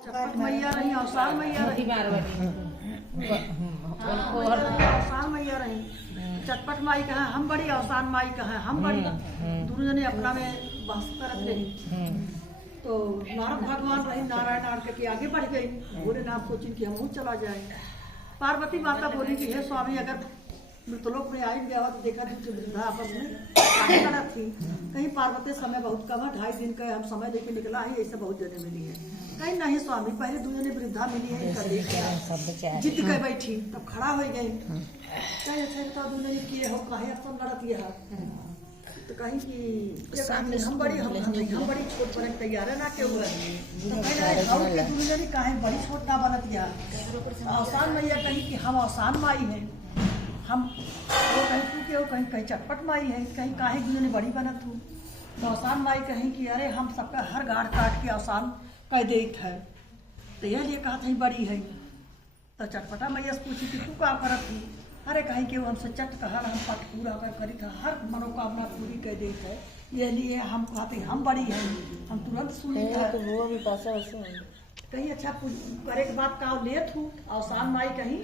चटपट मैया रही, अवसार मैया रही, अवसार मैया रही। चटपट माई कहा हम बड़ी, अवसान माई कहा हम बड़ी। दोनों जने अपना में बहस करत रही। तो नारद भगवान रही नारायण आड़ के आगे बढ़ गई। भोलेनाथ सोची कि हम चला जाए। पार्वती माता बोली कि हे स्वामी, अगर मृतलोक में आई गया तो देखा कि वृद्धा आपस में काहे थी। कहीं पार्वती समय बहुत कम है, 2.5 दिन का हम समय लेके निकला है, ऐसे बहुत जने मिली है। कहीं नहीं स्वामी, पहले 2 जने वृद्धा मिली है, जिद कर बैठी, तब खड़ा हो गई। कहीं अच्छा बता 2 जने किए हो काहे सब लड़त ये तो कहीं कि हम बड़ी छोट बने तैयार है ना के हुए तो कहीं 2 जने काहे बड़ी छोट ना बनत गया। आसान मैया कहीं कि हम आसान माई है, हम वो कहीं तू के हो, कहीं चटपट माई है, कहीं काहे दुनिया ने बड़ी बनत हूँ। तो आसान माई कहीं कि अरे हम सबका हर गाड़ काट के आसान कह देत है, तो यह लिए कहा था बड़ी है। तो चटपटा मैया से पूछी कि तू का करत थी। अरे कहीं कि हमसे चट कहर हम पट पूरा कर करी था, हर मनोकामना पूरी कह देत है, ये लिए हम कहते हम बड़ी है। हम तुरंत सुन कहीं अच्छा करे के बाद का लेत हूँ। आसान माई कहीं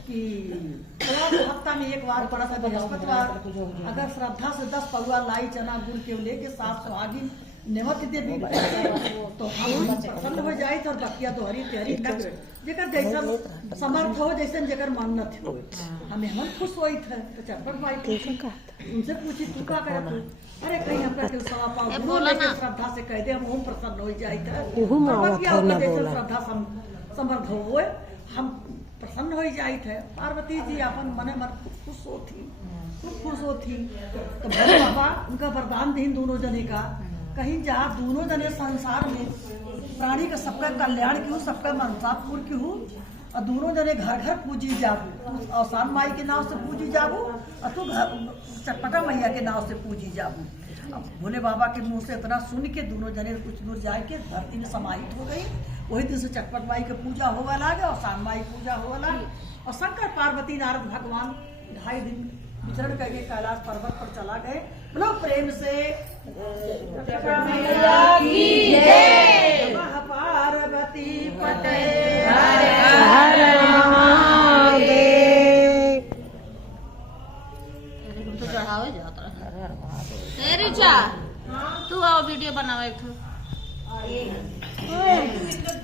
कि हफ्ता में 1 बार पड़ा था बृहस्पतिवार, अगर श्रद्धा से 10 पलुआ लाई चना गुड़ के लेके 7 सुहागिन नेवत देवी तो हम प्रसन्न हो जाए। और बकिया दोहरी तहरी नग्र जेकर जैसा समर्थ हो, जैसे जेकर मानत हो, हमें हम खुश होई थे। तो चटपट माई उनसे पूछी तू का करत हो। अरे कहीं हम करके सवा पाव श्रद्धा से कह दे हम ओम प्रसन्न हो जाए थे, श्रद्धा समर्थ हो हम प्रसन्न हो जाए थे। पार्वती जी अपन मने मन खुश होती, खूब खुश होती। तो भोले बाबा उनका वरदान दीन दोनों जने का, कहीं जहाँ दोनों जने संसार में प्राणी का सबका कल्याण की हूँ, सबका मनसा पूर्ण की हूँ, और दोनों जने घर घर पूजी जाबू। तू आसान माई के नाव से पूजी जाबू और तू चटपटा मैया के नाव से पूजी जाबू। अब भोले बाबा के मुंह से इतना सुन के दोनों जने कुछ दूर जाए के धरती में समाहित हो गई। वही दिन से चटपट माई की पूजा होगा लागे और आसान माई पूजा होगा लागे। और शंकर पार्वती नारद भगवान 2.5 दिन विचरण करके कैलाश पर्वत पर चला गए। लोग प्रेम से पार्वती पते तू आओ वीडियो बनावे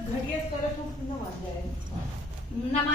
घड़िया